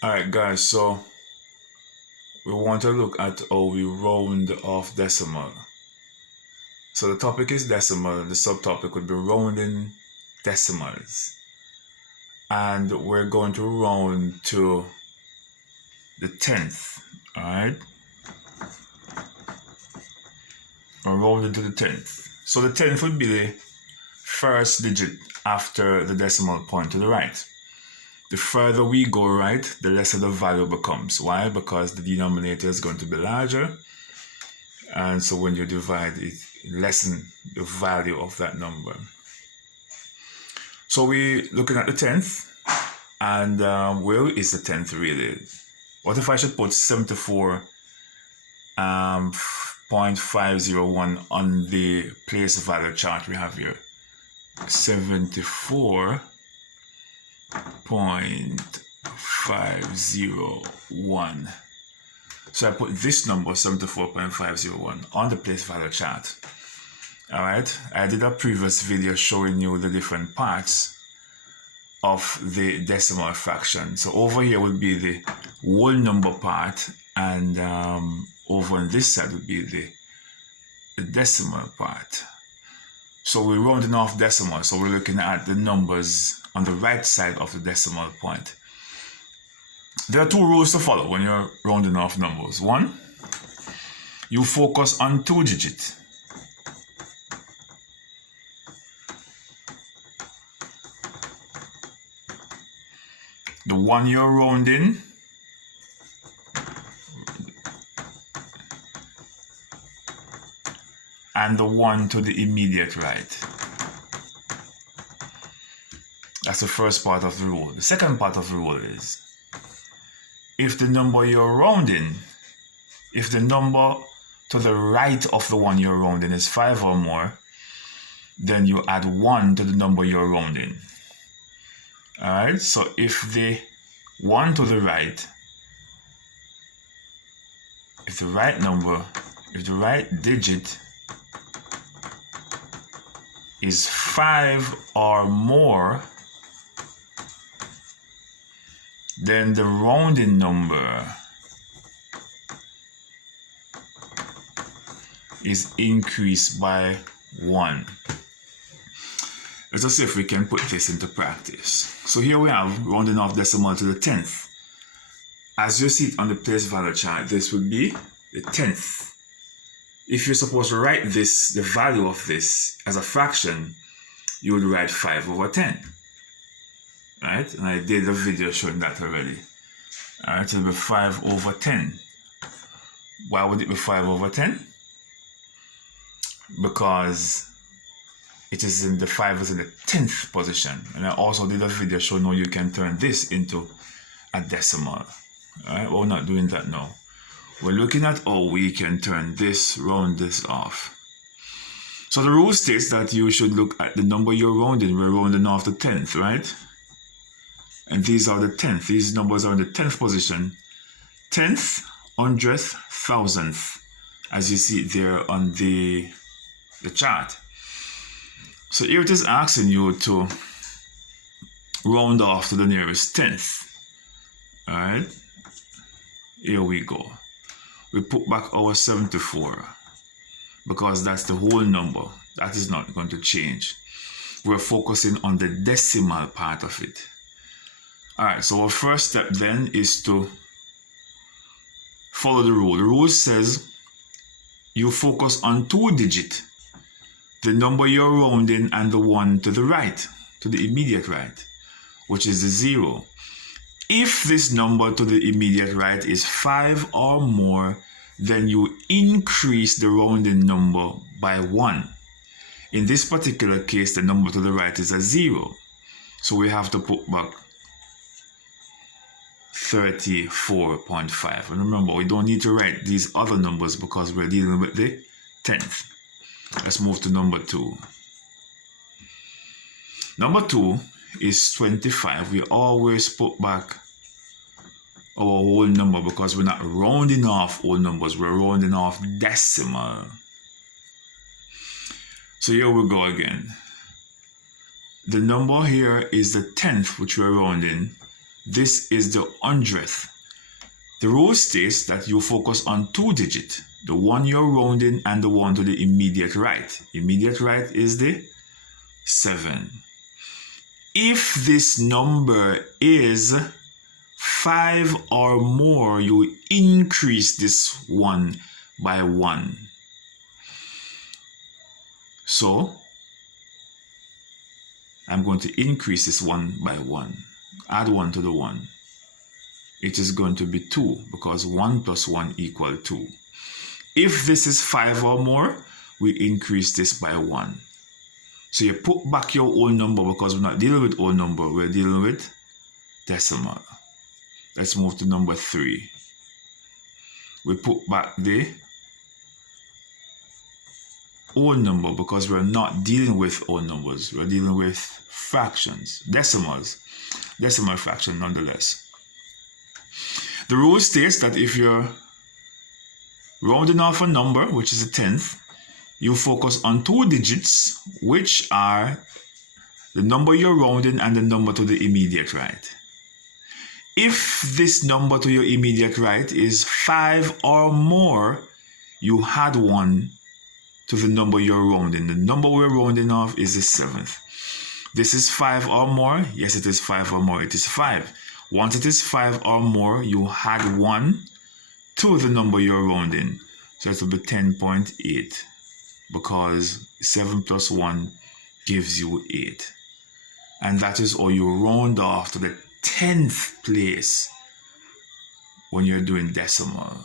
Alright guys, so we want to look at how we round off decimal. So the topic is decimal, the subtopic would be rounding decimals. And we're going to round to the 10th, alright? We're rounding to the 10th. So the 10th would be the first digit after the decimal point to the right. The further we go right, the lesser the value becomes. Why? Because the denominator is going to be larger. And so when you divide it, lessen the value of that number. So we're looking at the 10th. And where is the 10th really? What if I should put 74.501 on the place value chart we have here? 74.501. So I put this number 74.501 on the place value chart. Alright, I did a previous video showing you the different parts of the decimal fraction. So over here would be the whole number part, and over on this side would be the decimal part. So we're rounding off decimal, so we're looking at the numbers on the right side of the decimal point. There are two rules to follow when you're rounding off numbers. One, you focus on two digits. The one you're rounding and the one to the immediate right. That's the first part of the rule. The second part of the rule is, if the number you're rounding, if the number to the right of the one you're rounding is 5 or more, then you add 1 to the number you're rounding. Alright, so if the one to the right, if the right digit is 5 or more, then the rounding number is increased by 1. Let us see if we can put this into practice. So here we have rounding off decimal to the 10th. As you see it on the place value chart, this would be the 10th. If you're supposed to write this, the value of this as a fraction, you would write 5 over 10. Right? And I did a video showing that already. Alright, it'll be 5 over 10. Why would it be 5 over 10? Because it is in the 5 is in the 10th position. And I also did a video showing how you can turn this into a decimal. Alright, we're not doing that now. We're looking at how we can turn this, round this off. So the rule states that you should look at the number you're rounding. We're rounding off the 10th, right? And these are the 10th. These numbers are in the 10th position. 10th, 100th, 1000th, as you see it there on the chart. So here it is asking you to round off to the nearest 10th. Alright, here we go. We put back our 74 because that's the whole number. That is not going to change. We're focusing on the decimal part of it. Alright, so our first step then is to follow the rule. The rule says you focus on two digits, the number you're rounding and the one to the right, to the immediate right, which is the 0. If this number to the immediate right is 5 or more, then you increase the rounding number by 1. In this particular case, the number to the right is a 0. So we have to put back 34.5. And remember, we don't need to write these other numbers because we're dealing with the 10th. Let's move to number 2. Number 2 is 25. We always put back our whole number because we're not rounding off whole numbers, we're rounding off decimal. So here we go again. The number here is the 10th, which we're rounding. This is the 100th. The rule states that you focus on 2 digits, the one you're rounding and the one to the immediate right. Immediate right is the 7. If this number is 5 or more, you increase this 1 by 1. So I'm going to increase this 1 by 1. Add 1 to the 1. It is going to be 2 because 1 plus 1 equals 2. If this is 5 or more, we increase this by 1. So you put back your whole number because we're not dealing with whole number, we're dealing with decimal. Let's move to number 3. We put back the whole number because we're not dealing with whole numbers, we're dealing with fractions, decimals, decimal fraction nonetheless. The rule states that if you're rounding off a number, which is a 10th, you focus on 2 digits, which are the number you're rounding and the number to the immediate right. If this number to your immediate right is 5 or more, you add 1 to the number you're rounding. The number we're rounding off is the 7th. This is 5 or more. Yes, it is 5 or more. It is 5. Once it is 5 or more, you add 1 to the number you're rounding. So it will be 10.8 because 7 plus 1 gives you 8. And that is how you round off to the 10th place when you're doing decimal.